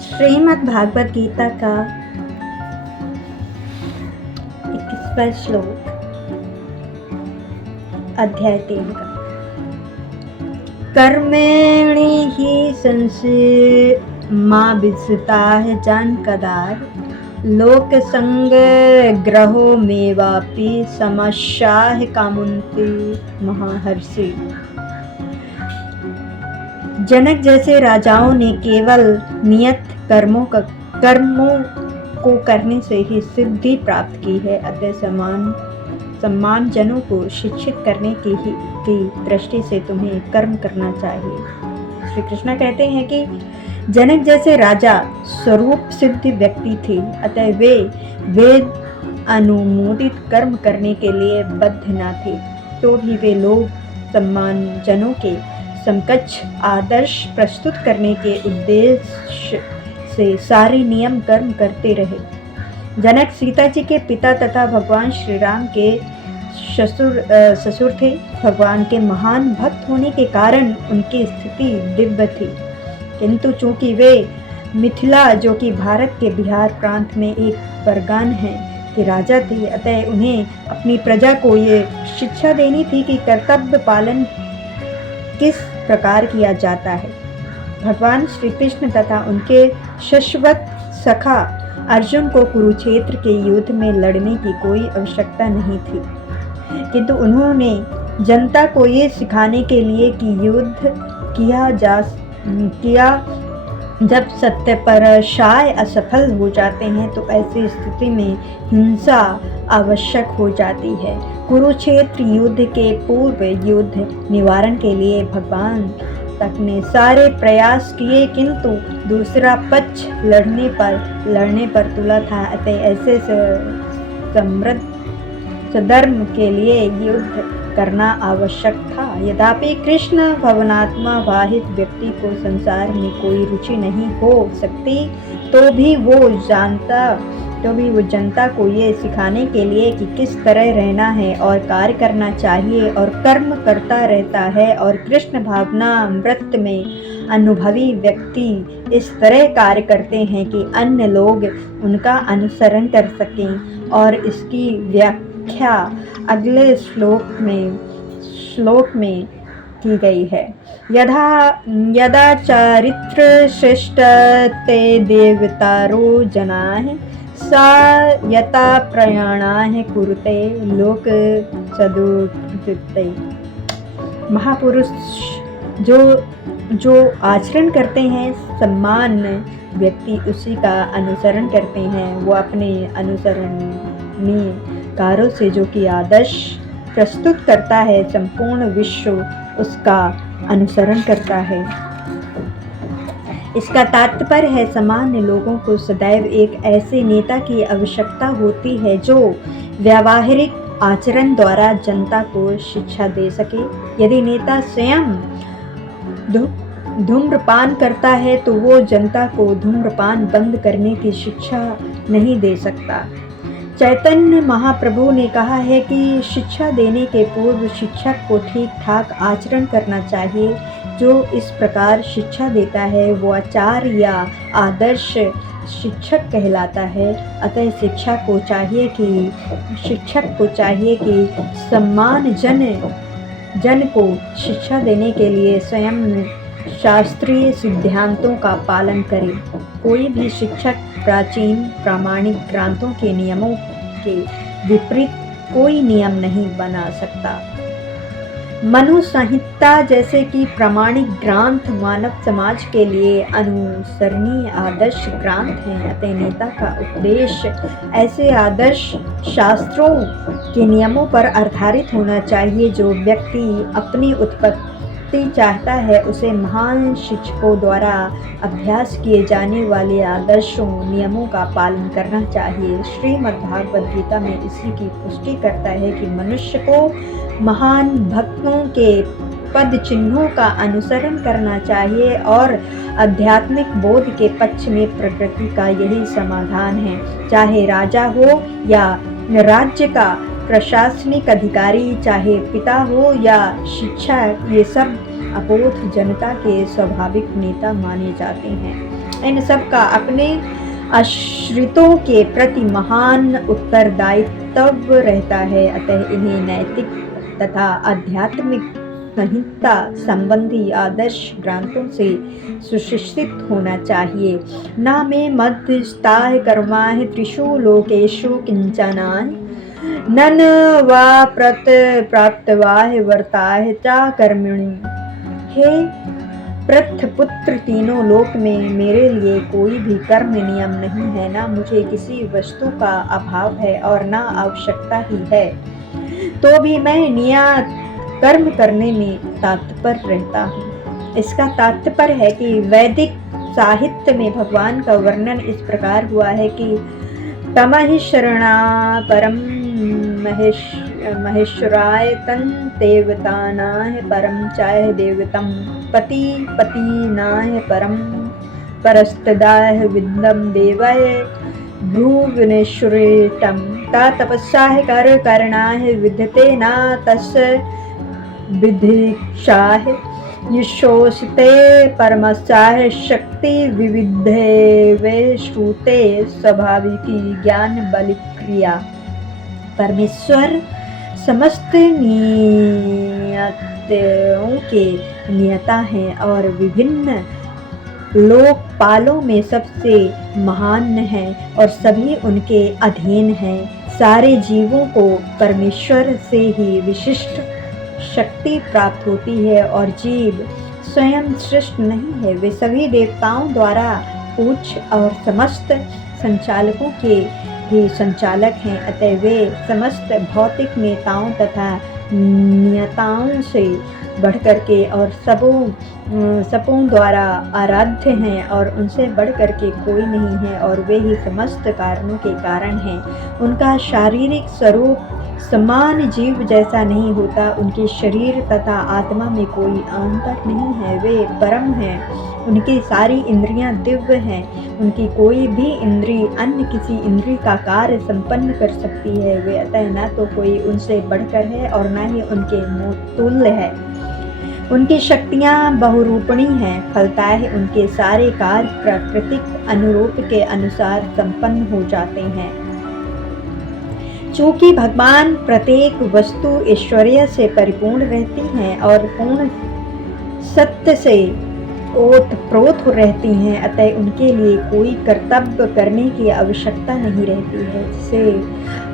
श्रीमद् भागवत गीता का 21वां श्लोक, अध्याय 3 का। कर्मेणि हि संसिमा विजिताः जानकदार लोक संग्रहो मेवापि समस्याः कामुन्ति महर्षि। जनक जैसे राजाओं ने केवल नियत कर्मों को करने से ही सिद्धि प्राप्त की है, अतः सम्मान जनों को शिक्षित करने की दृष्टि से तुम्हें कर्म करना चाहिए। श्री कृष्ण कहते हैं कि जनक जैसे राजा स्वरूप सिद्ध व्यक्ति थे, अतः वे वेद अनुमोदित कर्म करने के लिए बद्ध न थे, तो भी वे लोग सम्मान जनों के समकक्ष आदर्श प्रस्तुत करने के उद्देश्य से सारे नियम कर्म करते रहे। जनक सीता जी के पिता तथा भगवान श्री राम के ससुर थे। भगवान के महान भक्त होने के कारण उनकी स्थिति दिव्य थी, किंतु चूंकि वे मिथिला जो कि भारत के बिहार प्रांत में एक परगना है के राजा थे, अतः उन्हें अपनी प्रजा को ये शिक्षा देनी थी कि कर्तव्य पालन किस प्रकार किया जाता है। भगवान श्री कृष्ण तथा उनके शाश्वत सखा अर्जुन को कुरुक्षेत्र के युद्ध में लड़ने की कोई आवश्यकता नहीं थी, किंतु उन्होंने जनता को ये सिखाने के लिए कि युद्ध किया जब सत्य पर शाय असफल हो जाते हैं तो ऐसी स्थिति में हिंसा आवश्यक हो जाती है। कुरुक्षेत्र युद्ध के पूर्व युद्ध निवारण के लिए भगवान तक ने सारे प्रयास किए, किंतु दूसरा पक्ष लड़ने पर तुला था, अतः ऐसे समृद्ध सधर्म के लिए युद्ध करना आवश्यक था। यद्यपि कृष्ण भवनात्मा वाहित व्यक्ति को संसार में कोई रुचि नहीं हो सकती, तो भी वो जनता को ये सिखाने के लिए कि किस तरह रहना है और कार्य करना चाहिए और कर्म करता रहता है, और कृष्ण भावना अमृत में अनुभवी व्यक्ति इस तरह कार्य करते हैं कि अन्य लोग उनका अनुसरण कर सकें। और इसकी व्याख्या अगले श्लोक में की गई है। यदा चारित्र श्रेष्ठ ते देवतारो जनाः सा यथा प्रयाणाः कुरुते लोक सदुत्ते। महापुरुष जो आचरण करते हैं, सम्मान व्यक्ति उसी का अनुसरण करते हैं। वो अपने अनुसरणीय कार्यों से जो कि आदर्श प्रस्तुत करता है, संपूर्ण विश्व उसका अनुसरण करता है। इसका तात्पर्य है सामान्य लोगों को सदैव एक ऐसे नेता की आवश्यकता होती है जो व्यावहारिक आचरण द्वारा जनता को शिक्षा दे सके। यदि नेता स्वयं धूम्रपान करता है तो वो जनता को धूम्रपान बंद करने की शिक्षा नहीं दे सकता। चैतन्य महाप्रभु ने कहा है कि शिक्षा देने के पूर्व शिक्षक को ठीक ठाक आचरण करना चाहिए। जो इस प्रकार शिक्षा देता है वो आचार्य या आदर्श शिक्षक कहलाता है। अतः शिक्षक को चाहिए कि सम्मान जन को शिक्षा देने के लिए स्वयं शास्त्रीय सिद्धांतों का पालन करे। कोई भी शिक्षक प्राचीन प्रामाणिक ग्रंथों के नियमों के विपरीत कोई नियम नहीं बना सकता। मनु संहिता जैसे कि प्रामाणिक ग्रंथ मानव समाज के लिए अनुसरणीय आदर्श ग्रंथ हैं, अतः नेता का उपदेश ऐसे आदर्श शास्त्रों के नियमों पर आधारित होना चाहिए। जो व्यक्ति अपनी उत्पत्ति चाहता है उसे महान शिक्षकों द्वारा अभ्यास किए जाने वाले आदर्शों नियमों का पालन करना चाहिए। श्रीमद् भागवत गीता में इसी की पुष्टि करता है कि मनुष्य को महान भक्तों के पद चिन्हों का अनुसरण करना चाहिए और आध्यात्मिक बोध के पक्ष में प्रकृति का यही समाधान है। चाहे राजा हो या राज्य का प्रशासनिक अधिकारी, चाहे पिता हो या शिक्षक, ये सब अबोध जनता के स्वाभाविक नेता माने जाते हैं। इन सब का अपने आश्रितों के प्रति महान उत्तरदायित्व रहता है। अतः इन्हें नैतिक तथा आध्यात्मिक संहिता संबंधी आदर्श ग्रंथों से सुशिक्षित होना चाहिए। न मे मध्यस्थाः कर्माः त्रिषु लोकेषु किंचनाः नन वा प्राप्तवाः वर्ताः च कर्मणि। हे पृथपुत्र, तीनों लोक में मेरे लिए कोई भी कर्म नियम नहीं है, न मुझे किसी वस्तु का अभाव है और न आवश्यकता ही है, तो भी मैं नियत कर्म करने में तत्पर रहता हूँ। इसका तात्पर्य है कि वैदिक साहित्य में भगवान का वर्णन इस प्रकार हुआ है कि तमहि शरणा परम महेश्वराय तन देवतानाय परम चाय देवतम पति पतिनाय परम परस्तदाय विद्यम देवाय भ्रुवनेश्वरेतम ता तपस्याय कर करणाय विद्यते न तस्य विधिक्षाय यशोस्ते परमस्याय शक्ति विविधे श्रुते स्वाभाविकी ज्ञान बलिक्रिया। परमेश्वर समस्त नियतों के नियता हैं और विभिन्न लोकपालों में सबसे महान हैं और सभी उनके अधीन हैं। सारे जीवों को परमेश्वर से ही विशिष्ट शक्ति प्राप्त होती है और जीव स्वयं श्रेष्ठ नहीं है, वे सभी देवताओं द्वारा पूज्य और समस्त संचालकों के भी संचालक हैं। अतः वे समस्त भौतिक नेताओं तथा नियताओं से बढ़कर के और सबों द्वारा आराध्य हैं और उनसे बढ़कर के कोई नहीं है और वे ही समस्त कारणों के कारण हैं। उनका शारीरिक स्वरूप समान जीव जैसा नहीं होता, उनके शरीर तथा आत्मा में कोई अंतर नहीं है, वे परम हैं। उनकी सारी इंद्रियां दिव्य हैं, उनकी कोई भी इंद्री अन्य किसी इंद्री का कार्य संपन्न कर सकती है। वे अतः न तो कोई उनसे बढ़कर है और न ही उनके तुल्य है। उनकी शक्तियां बहुरूपणी हैं, फलता है उनके सारे कार्य प्राकृतिक अनुरूप के अनुसार संपन्न हो जाते हैं। चूँकि भगवान प्रत्येक वस्तु ऐश्वर्य से परिपूर्ण रहती हैं और पूर्ण सत्य से ओतप्रोत रहती हैं, अतः उनके लिए कोई कर्तव्य करने की आवश्यकता नहीं रहती है। जिसे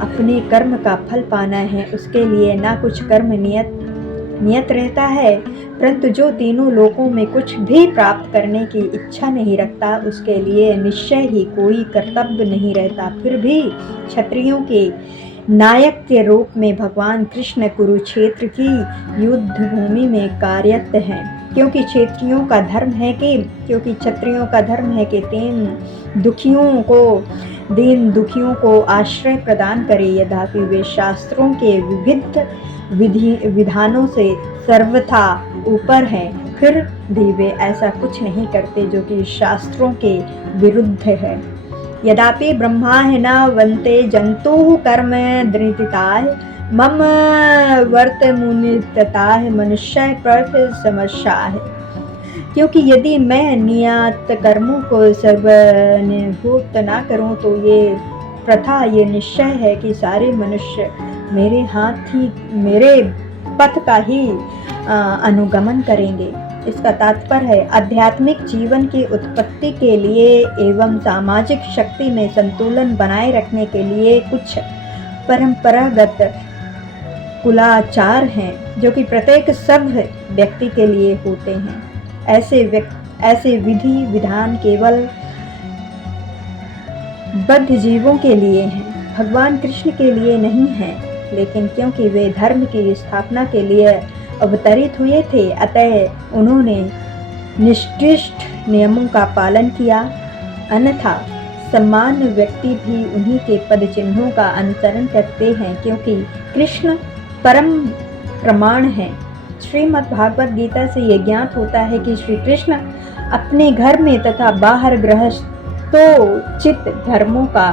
अपने कर्म का फल पाना है उसके लिए ना कुछ कर्म नियत रहता है, परंतु जो तीनों लोकों में कुछ भी प्राप्त करने की इच्छा नहीं रखता उसके लिए निश्चय ही कोई कर्तव्य नहीं रहता। फिर भी क्षत्रियों के नायक के रूप में भगवान कृष्ण कुरुक्षेत्र की युद्ध भूमि में कार्यरत हैं, क्योंकि क्षत्रियों का धर्म है कि दीन दुखियों को आश्रय प्रदान करे। यद्यपि वे शास्त्रों के विविध विधानों से सर्वथा ऊपर हैं, फिर भी वे ऐसा कुछ नहीं करते जो कि शास्त्रों के विरुद्ध है। यद्यपि ब्रह्मा न वन्ते जंतु कर्म दृतिताः मम वर्तमुनितताः मनुष्य पर्थ समस्याः। क्योंकि यदि मैं नियत कर्मों को सर्वनिभूत न करूं तो ये प्रथा ये निश्चय है कि सारे मनुष्य मेरे पथ का ही अनुगमन करेंगे। इसका तात्पर्य है आध्यात्मिक जीवन की उत्पत्ति के लिए एवं सामाजिक शक्ति में संतुलन बनाए रखने के लिए कुछ परंपरागत कुलाचार हैं जो कि प्रत्येक सभ्य व्यक्ति के लिए होते हैं। ऐसे विधि विधान केवल बद्ध जीवों के लिए हैं, भगवान कृष्ण के लिए नहीं हैं। लेकिन क्योंकि वे धर्म की स्थापना के लिए अवतरित हुए थे, अतः उन्होंने निष्ठिष्ट नियमों का पालन किया। अन्यथा सामान्य व्यक्ति भी उन्हीं के पद चिन्हों का अनुसरण करते हैं, क्योंकि कृष्ण परम प्रमाण है। श्रीमद् भागवत गीता से ये ज्ञात होता है कि श्री कृष्ण अपने घर में तथा बाहर गृहस्थोचित धर्मों का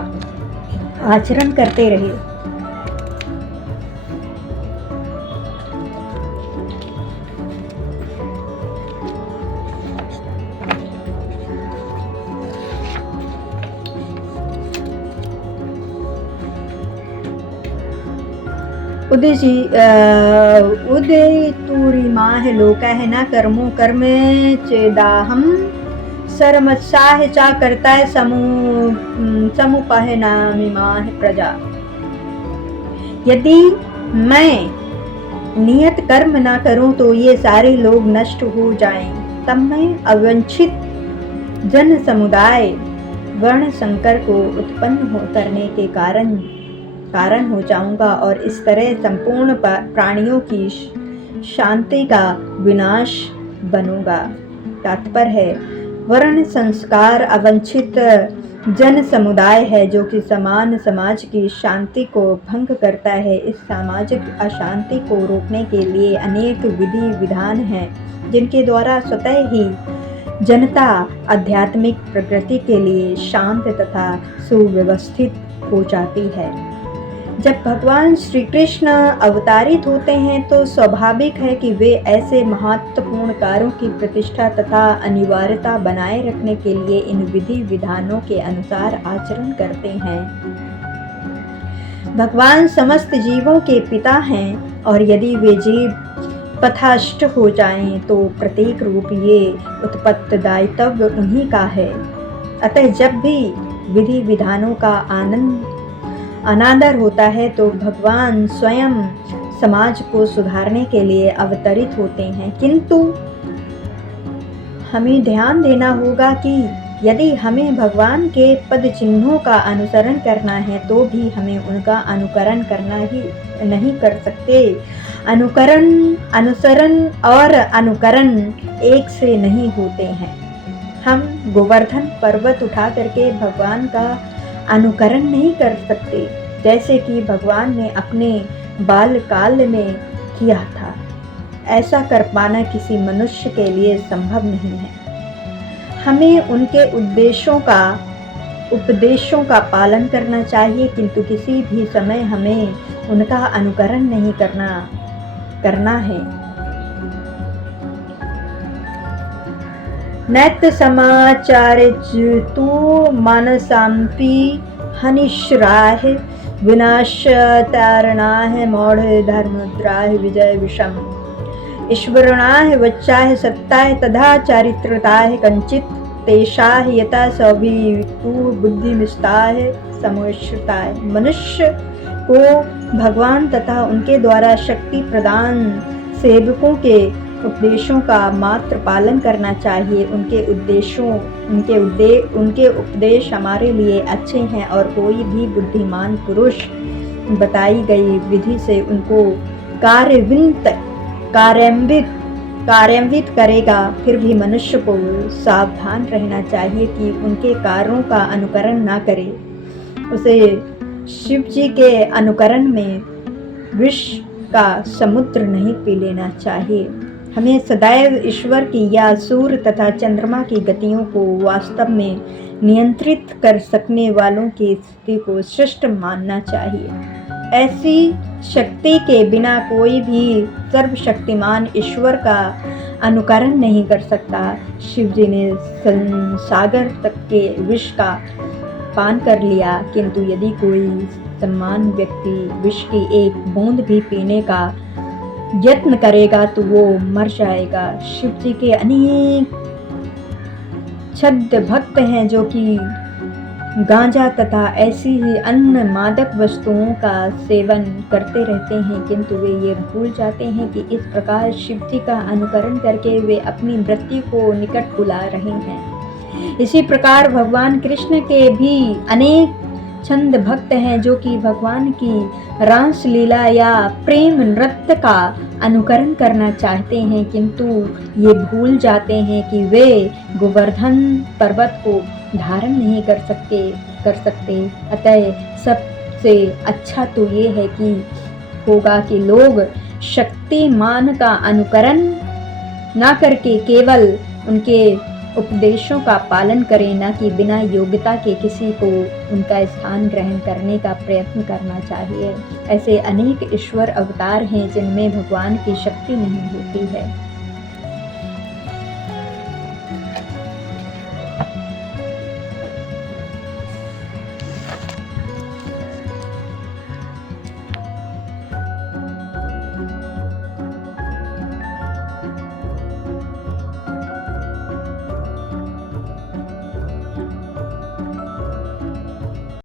आचरण करते रहे। उदितूरिमाः लोकः न कर्मो कर्म चेदाहं सर्वमत्साः च कर्ताः समुपहनामिमाः प्रजा। यदि मैं नियत कर्म ना करूं तो ये सारे लोग नष्ट हो जाएं, तब मैं अवंछित जन समुदाय वर्ण संकर को उत्पन्न करने के कारण हो जाऊंगा और इस तरह संपूर्ण प्राणियों की शांति का विनाश बनूंगा। तात्पर्य है, वर्ण संस्कार अवंछित जन समुदाय है जो कि समान समाज की शांति को भंग करता है। इस सामाजिक अशांति को रोकने के लिए अनेक विधि विधान हैं जिनके द्वारा स्वतः ही जनता आध्यात्मिक प्रगति के लिए शांत तथा सुव्यवस्थित हो जाती है। जब भगवान श्री कृष्ण अवतारित होते हैं तो स्वाभाविक है कि वे ऐसे महत्वपूर्ण कार्यों की प्रतिष्ठा तथा अनिवार्यता बनाए रखने के लिए इन विधि विधानों के अनुसार आचरण करते हैं। भगवान समस्त जीवों के पिता हैं और यदि वे जीव पथाष्ट हो जाएं तो प्रत्येक रूप ये उत्पत्तिदायित्व उन्हीं का है। अतः जब भी विधि विधानों का अनादर होता है तो भगवान स्वयं समाज को सुधारने के लिए अवतरित होते हैं। किंतु हमें ध्यान देना होगा कि यदि हमें भगवान के पद चिन्हों का अनुसरण करना है तो भी हमें उनका अनुकरण करना ही नहीं कर सकते। अनुसरण और अनुकरण एक से नहीं होते हैं। हम गोवर्धन पर्वत उठा करके भगवान का अनुकरण नहीं कर सकते जैसे कि भगवान ने अपने बालकाल में किया था। ऐसा कर पाना किसी मनुष्य के लिए संभव नहीं है। हमें उनके उपदेशों का पालन करना चाहिए, किंतु किसी भी समय हमें उनका अनुकरण नहीं करना है। नैत समाचारेतु मानसांपि हनिश्राः विनाशतारणाः मौढ़ धर्मद्राः विजय विषम ईश्वरणाः वच्चाः सत्ताः तथा चारित्रताः कंचित तेषाः यथा सवितु बुद्धिमिष्टाः समुश्रिताः। मनुष्य को भगवान तथा उनके द्वारा शक्ति प्रदान सेवकों के उपदेशों का मात्र पालन करना चाहिए। उनके उपदेश हमारे लिए अच्छे हैं और कोई भी बुद्धिमान पुरुष बताई गई विधि से उनको कार्यान्वित करेगा। फिर भी मनुष्य को सावधान रहना चाहिए कि उनके कार्यों का अनुकरण न करे। उसे शिव जी के अनुकरण में विष का समुद्र नहीं पी लेना चाहिए। हमें सदैव ईश्वर की या सूर्य तथा चंद्रमा की गतियों को वास्तव में नियंत्रित कर सकने वालों की स्थिति को श्रेष्ठ मानना चाहिए। ऐसी शक्ति के बिना कोई भी सर्वशक्तिमान ईश्वर का अनुकरण नहीं कर सकता। शिव जी ने सागर तक के विष का पान कर लिया, किंतु यदि कोई सम्मान व्यक्ति विष की एक बूंद भी पीने का यत्न करेगा तो वो मर जाएगा। शिव जी के अनेक छद्म भक्त हैं जो कि गांजा तथा ऐसी ही अन्य मादक वस्तुओं का सेवन करते रहते हैं, किंतु वे ये भूल जाते हैं कि इस प्रकार शिव जी का अनुकरण करके वे अपनी मृत्यु को निकट बुला रहे हैं। इसी प्रकार भगवान कृष्ण के भी अनेक छंद भक्त हैं जो कि भगवान की रास लीला या प्रेम नृत्य का अनुकरण करना चाहते हैं, किंतु ये भूल जाते हैं कि वे गोवर्धन पर्वत को धारण नहीं कर सकते। अतः सबसे अच्छा तो ये है कि होगा कि लोग शक्तिमान का अनुकरण ना करके केवल उनके उपदेशों का पालन करें, न कि बिना योग्यता के किसी को उनका स्थान ग्रहण करने का प्रयत्न करना चाहिए। ऐसे अनेक ईश्वर अवतार हैं जिनमें भगवान की शक्ति नहीं होती है।